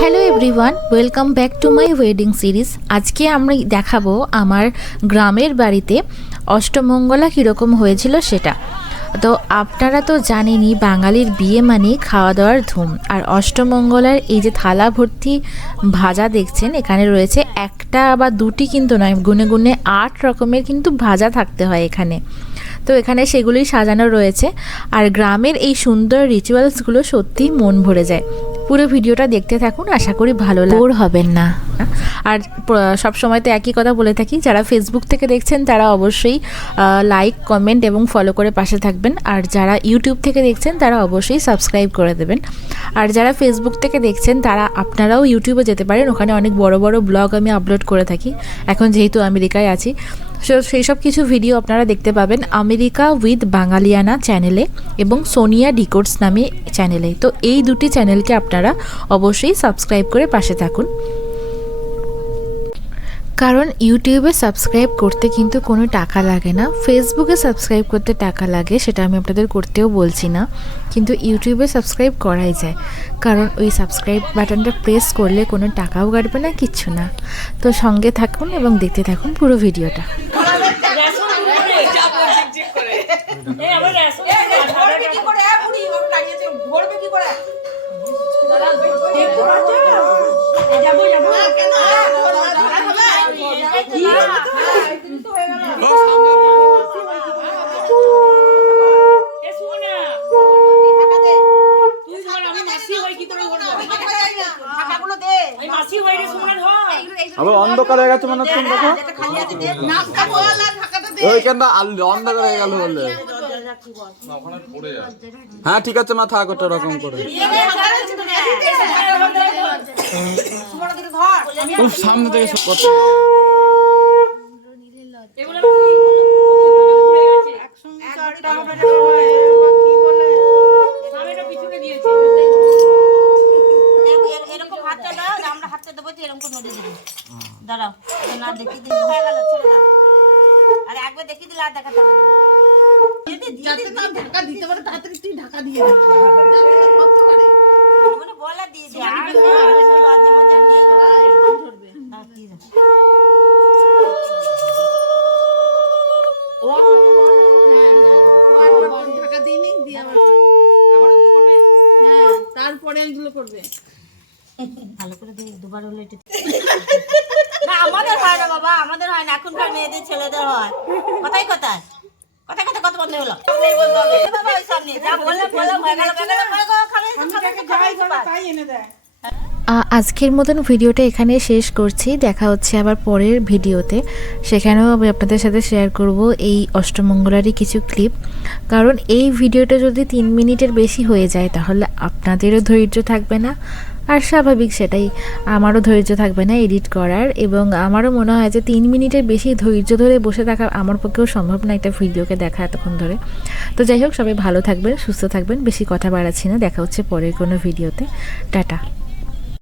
Hello everyone, welcome back to my wedding series. আজকে আমরা দেখাবো আমার গ্রামের বাড়িতে অষ্টমঙ্গলা কীরকম হয়েছিল সেটা। তো আপনারা তো জানেনই বাঙালির বিয়ে মানে খাওয়া দাওয়ার ধুম। আর অষ্টমঙ্গলার এই যে থালা ভর্তি ভাজা দেখছেন, এখানে রয়েছে একটা বা দুটি কিন্তু নয়, গুনে গুনে 8 রকমের কিন্তু ভাজা থাকতে হয় এখানে। তো এখানে সেগুলোই সাজানো রয়েছে। আর গ্রামের এই সুন্দর রিচুয়ালসগুলো সত্যিই মন ভরে যায়। পুরো ভিডিওটা দেখতে থাকুন, আশা করি ভালো বোর হবেন না। আর সব সময় তো একই কথা বলে থাকি, যারা ফেসবুক থেকে দেখছেন তারা অবশ্যই লাইক, কমেন্ট এবং ফলো করে পাশে থাকবেন। আর যারা ইউটিউব থেকে দেখছেন তারা অবশ্যই সাবস্ক্রাইব করে দেবেন। আর যারা ফেসবুক থেকে দেখছেন তারা আপনারাও ইউটিউবে যেতে পারেন, ওখানে অনেক বড় বড় ব্লগ আমি আপলোড করে থাকি। এখন যেহেতু আমেরিকায় আছি, সেই সব কিছু ভিডিও আপনারা দেখতে পাবেন আমেরিকা উইথ বাঙালিয়ানা চ্যানেলে এবং সোনিয়া ডিকোডস নামে চ্যানেলে। তো এই দুটি চ্যানেলকে আপনারা অবশ্যই সাবস্ক্রাইব করে পাশে থাকুন, কারণ ইউটিউবে সাবস্ক্রাইব করতে কিন্তু কোনো টাকা লাগে না। ফেসবুকে সাবস্ক্রাইব করতে টাকা লাগে, সেটা আমি আপনাদের করতেও বলছি না, কিন্তু ইউটিউবে সাবস্ক্রাইব করাই যায়, কারণ ওই সাবস্ক্রাইব বাটনটা প্রেস করলে কোনো টাকাও কাটবে না, কিচ্ছু না। তো সঙ্গে থাকুন এবং দেখতে থাকুন পুরো ভিডিওটা। আবার অন্ধকার হয়ে গেছে মনে হচ্ছে, ওইখানটা অন্ধকার হয়ে গেল বললে। হ্যাঁ ঠিক আছে মা, থাক ওটা রকম করে। সামনে থেকে দাঁড়াও, না দেখি দিন হয়ে গেল, ছেড়ে দাও। আরে একবার দেখি দিলে আর দেখাতে হবে না। যাতে না ঢাকা দিতে পারে, তাড়াতাড়ি তুই ঢাকা দিয়ে দে। মানে বলা দিয়ে দে, আর মাঝে মাঝে নেই ধরবে না কি ও হ্যাঁ ঢাকা দিয়ে নেই দিয়ে আবার করবে। হ্যাঁ তারপরে এইগুলো করবে ভালো করে দিয়ে দুবার হলো এটা। না আমাদের হয় না বাবা, আমাদের হয় না, এখনকার মেয়েদের ছেলেদের হয়। কথাই কথায় কথায় কথায় কত বন্ধ হলো বাবা, ওই সামনে যা বললাম হয়ে গেল, তাই এনে দেয়। আজকের মতন ভিডিওটা এখানে শেষ করছি। দেখা হচ্ছে আবার পরের ভিডিওতে, সেখানেও আমি আপনাদের সাথে শেয়ার করব এই অষ্টমঙ্গলারই কিছু ক্লিপ। কারণ এই ভিডিওটা যদি 3 মিনিটের বেশি হয়ে যায় তাহলে আপনাদেরও ধৈর্য থাকবে না, আর স্বাভাবিক সেটাই, আমারও ধৈর্য থাকবে না এডিট করার। এবং আমারও মনে হয় যে 3 মিনিটের বেশি ধৈর্য ধরে বসে থাকা আমার পক্ষেও সম্ভব না একটা ভিডিওকে দেখা এতক্ষণ ধরে। তো যাই হোক, সবাই ভালো থাকবেন, সুস্থ থাকবেন, বেশি কথা বাড়াচ্ছি না। দেখা হচ্ছে পরের কোনো ভিডিওতে। টাটা।